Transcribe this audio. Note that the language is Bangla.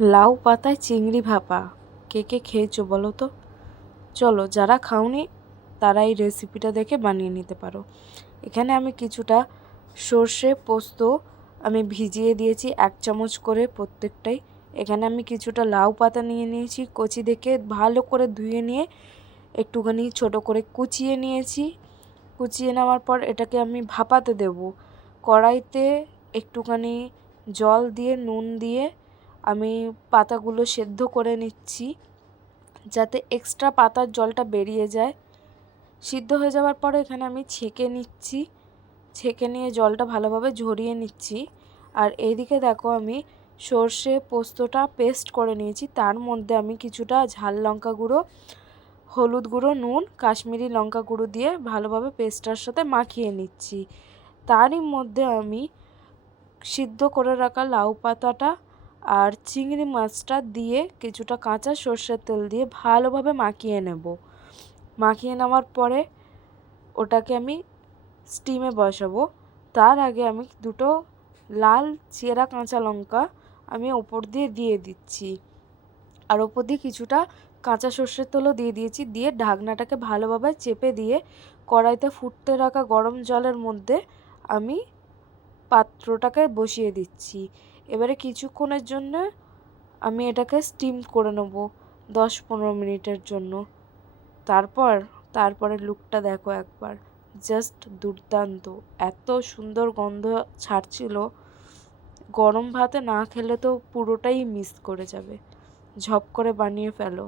লাউ পাতায় চিংড়ি ভাপা কে কে খেয়েছো বলো তো? চলো, যারা খাওনি তারা এই রেসিপিটা দেখে বানিয়ে নিতে পারো। এখানে আমি কিছুটা সর্ষে পোস্ত আমি ভিজিয়ে দিয়েছি 1 চামচ করে প্রত্যেকটাই। এখানে আমি কিছুটা লাউ পাতা নিয়ে নিয়েছি, কচি দেখে ভালো করে ধুয়ে নিয়ে একটুখানি ছোট করে কুচিয়ে নিয়েছি। কুচিয়ে নেওয়ার পর এটাকে আমি ভাপাতে দেব। কড়াইতে একটুখানি জল দিয়ে নুন দিয়ে আমি পাতাগুলো সেদ্ধ করে নিচ্ছি, যাতে এক্সট্রা পাতার জলটা বেরিয়ে যায়। সিদ্ধ হয়ে যাওয়ার পরে এখানে আমি ছেঁকে নিচ্ছি, ছেঁকে নিয়ে জলটা ভালোভাবে ঝরিয়ে নিচ্ছি। আর এইদিকে দেখো, আমি সর্ষে পোস্তটা পেস্ট করে নিয়েছি। তার মধ্যে আমি কিছুটা ঝাল লঙ্কা গুঁড়ো, হলুদ গুঁড়ো, নুন, কাশ্মীরি লঙ্কা গুঁড়ো দিয়ে ভালোভাবে পেস্টটার সাথে মাখিয়ে নিচ্ছি। তারই মধ্যে আমি সিদ্ধ করে রাখা লাউ পাতাটা আর চিংড়ি মাছটা দিয়ে কিছুটা কাঁচা সর্ষের তেল দিয়ে ভালোভাবে মাখিয়ে নেব। মাখিয়ে নেওয়ার পরে ওটাকে আমি স্টিমে বসাবো। তার আগে আমি দুটো লাল চেরা কাঁচা লঙ্কা আমি ওপর দিয়ে দিয়ে দিচ্ছি, আর ওপর দিয়ে কিছুটা কাঁচা সর্ষের তেলও দিয়ে দিয়েছি। দিয়ে ঢাকনাটাকে ভালোভাবে চেপে দিয়ে কড়াইতে ফুটতে রাখা গরম জলের মধ্যে আমি পাত্রটাকে বসিয়ে দিচ্ছি। এবারে কিছুক্ষণের জন্য আমি এটাকে স্টিম করে নেব 10-15 মিনিটের জন্য। তারপরে লুকটা দেখো একবার, জাস্ট দুর্দান্ত, এত সুন্দর গন্ধ ছাড়ছিল। গরম ভাতে না খেলে তো পুরোটাই মিস করে যাবে। ঝপ করে বানিয়ে ফেলো।